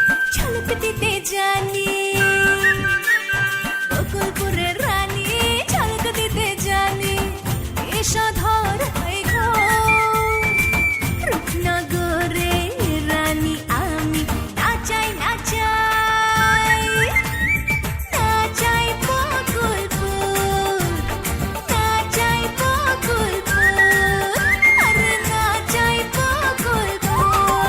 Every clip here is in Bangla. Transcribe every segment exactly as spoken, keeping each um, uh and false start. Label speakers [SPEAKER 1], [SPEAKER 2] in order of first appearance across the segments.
[SPEAKER 1] ঝলক দিতে জানি বকুলপুরের রানী, ঝলক দিতে জানি এসো ধর হয়ে ঘোর রূপনগরে রানী আমি, নাচাই নাচাই নাচাই বকুলপুর, নাচাই বকুলপুর, আরে নাচাই বকুলপুর।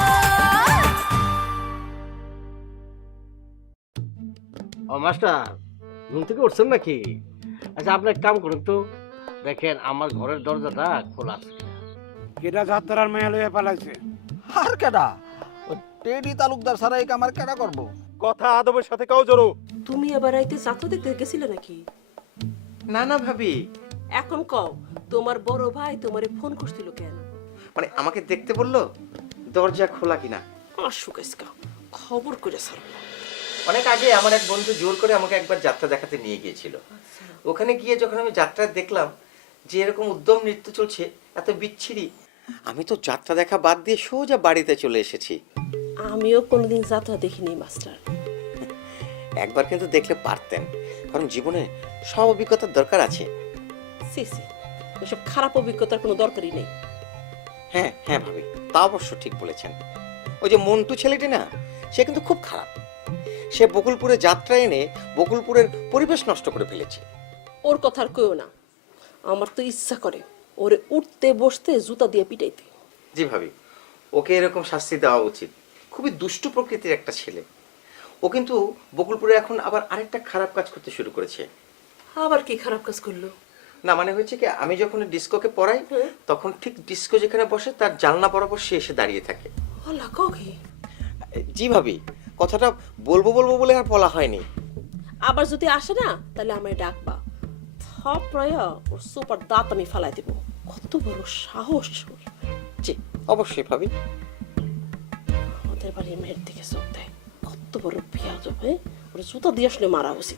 [SPEAKER 2] ও মাস্টার, ঘুম থেকে উঠছেন নাকি? আচ্ছা আপনি এক কাম করুন তো, দেখেন আমার ঘরের দরজাটা খোলা আছে কিনা।
[SPEAKER 3] কেডা যাত্রার মেয়ে লইয়া পালাইছে?
[SPEAKER 4] আর কেডা? ওই টেডি তালুকদার ছাড়া এই কাম আর কেডা করবো?
[SPEAKER 3] কথা আদবের সাথে কাও জড়ো।
[SPEAKER 5] তুমি এবার আইতে যাত্রা দেখতে গেছিলে নাকি?
[SPEAKER 6] না না ভাবি,
[SPEAKER 5] এখন কও তোমার বড় ভাই তোমারে ফোন করছিল কেন?
[SPEAKER 6] মানে আমাকে দেখতে বললো দরজা খোলা কিনা।
[SPEAKER 5] অসুকেসকা খবর করে স্যার।
[SPEAKER 6] অনেক আগে আমার এক বন্ধু জোর করে আমাকে একবার যাত্রা দেখাতে নিয়ে গিয়েছিল। ওখানে গিয়ে যখন আমি যাত্রা দেখলাম যে এরকম উদ্যম নৃত্য চলছে, এত বিচ্ছিরি, আমি তো যাত্রা দেখা বাদ দিয়ে সোজা বাড়িতে চলে এসেছি।
[SPEAKER 5] আমিও কোনোদিন যাত্রা দেখিনি মাস্টার।
[SPEAKER 6] একবার কিন্তু দেখলে পারতেন, কারণ জীবনে সব অভিজ্ঞতার দরকার আছে।
[SPEAKER 5] সি সি, এসব খারাপ অভিজ্ঞতার কোনো দরকারই নেই।
[SPEAKER 6] হ্যাঁ হ্যাঁ ভাবি, তা অবশ্য ঠিক বলেছেন। ওই যে মন্টু ছেলেটি না, সে কিন্তু খুব খারাপ। সে বকুলপুরে যাত্রা এনে বকুলপুরের পরিবেশ নষ্ট করে ফেলেছে।
[SPEAKER 5] ওর কথা আর কইও না। আমার তো ইচ্ছা করে ওরে উঠতে বসতে জুতা দিয়ে পিটাইতে।
[SPEAKER 6] জি ভাবি, ওকে এরকম শাস্তি দেওয়া উচিত। খুবই দুষ্টু প্রকৃতির একটা ছেলে। ও কিন্তু বকুলপুরে এখন আবার আরেকটা খারাপ কাজ করতে শুরু করেছে।
[SPEAKER 5] আবার কি খারাপ কাজ করলো?
[SPEAKER 6] না মানে হয়েছে কি, আমি যখন ডিস্কোকে পড়াই তখন ঠিক ডিস্কো যেখানে বসে তার জানলা বরাবর সে এসে দাঁড়িয়ে থাকে।
[SPEAKER 5] আল্লাহ কও কি?
[SPEAKER 6] জি ভাবি, কথাটা বলবো বলবো বলে আর বলা হয়নি।
[SPEAKER 5] আবার যদি আসে না তাহলে আমায় ডাকবা। থাপড়ায় ওর সুপার দাঁত আমি ফালাই দেব। কত বড় সাহস ওর!
[SPEAKER 6] জি অবশ্যই ভাবি।
[SPEAKER 5] আমাদের বাড়ির মেয়ের দিকে চোখ দেয়, কত বড় পেঁয়াজ হবে। ওর জুতা দিয়ে আসলে মারা উচিত।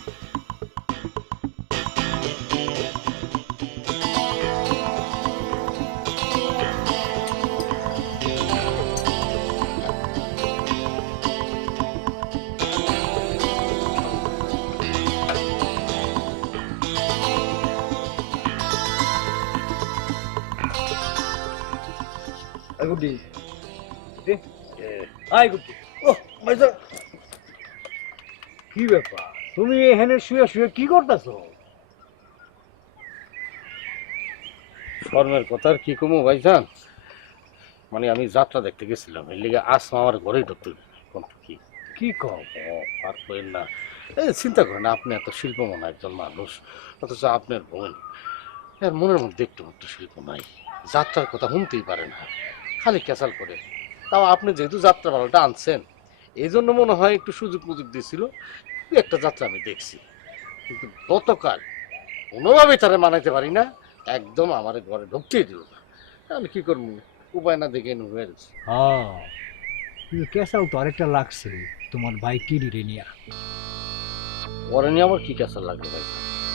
[SPEAKER 2] গুড্ডি, হাই গুড্ডি। ও ভাইজান, কি ব্যাপার তুমি এখানে শুয়ে শুয়ে কি করতেছো? শর্মের কথা আর কি কমো ভাইজান, মানে আমি যাত্রা দেখতে গেছিলাম, এর লিগে আসমা আমার ঘরেই ঢুকতে কি কি কম আর করেন না। এই চিন্তা করেন, আপনি এত শিল্প মনে একজন মানুষ, অথচ আপনার বোন এর মনের মধ্যে একটু একটু শিল্প নাই, যাত্রার কথা শুনতেই পারে না, খালি ক্যাসাল করে। তাও আপনি যেহেতু যাত্রা ভালোটা আনছেন, এই জন্য মনে হয় একটু সুযোগ মুযোগ দিয়েছিল, একটা যাত্রা আমি দেখছি। কিন্তু গতকাল কোনোভাবে তারা মানাইতে পারি না, একদম আমার ঘরে ঢুকতেই দিল না। আমি কি করবো, উপায় না দেখে হয়ে গেছে।
[SPEAKER 7] হ্যাঁ, কিন্তু ক্যাসাল তো আরেকটা লাগছে তোমার ভাই টিডি রে নিয়া।
[SPEAKER 2] পরে নিয়ে আমার কি ক্যাসাল লাগবে ভাই?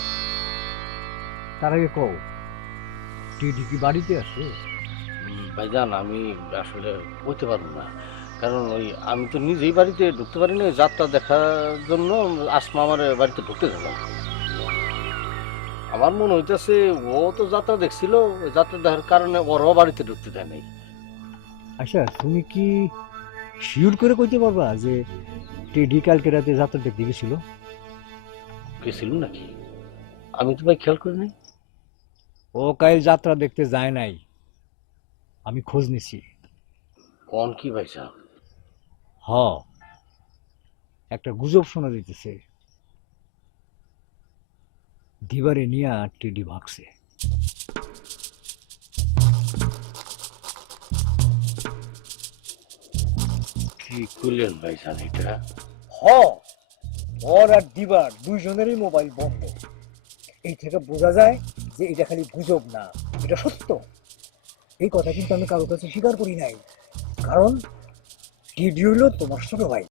[SPEAKER 7] তার আগে কও, টিডি কি বাড়িতে আছে?
[SPEAKER 2] ভাইজান আমি আসলে বলতে পারবো না, কারণ ওই আমি তো নিজেই বাড়িতে ঢুকতে পারি না, যাত্রা দেখার জন্য আসমা আমার বাড়িতে ঢুকতে দিল না। আমার মনে হইতেছে ও তো যাত্রা দেখছিল, যাত্রা দেখার কারণে ওরও বাড়িতে ঢুকতে দেয় নাই।
[SPEAKER 7] আচ্ছা, তুমি কি শিওর করে কইতে পারবা যে টিডি কালকে রাতে যাত্রা দেখতে গেছিল?
[SPEAKER 2] গেছিল নাকি? আমি তো ভাই খেয়াল করি নাই।
[SPEAKER 7] ও কাল যাত্রা দেখতে যায় নাই, আমি খোঁজ নিছি।
[SPEAKER 2] কোন কি ভাইসা?
[SPEAKER 7] হ, একটা গুজব শোনা দিতেছে, দিবারে নিয়া টিডি ভাগছে।
[SPEAKER 2] কি করলেন ভাইজান এটা?
[SPEAKER 7] হ, ওর আর দিবার দুইজনেরই মোবাইল বন্ধ। এই থেকে বোঝা যায় যে এটা খালি গুজব না, এটা সত্য। এই কথা কিন্তু আমি কারোর কাছে স্বীকার করি নাই, কারণ টিডি হইল তোমার ছোট ভাই।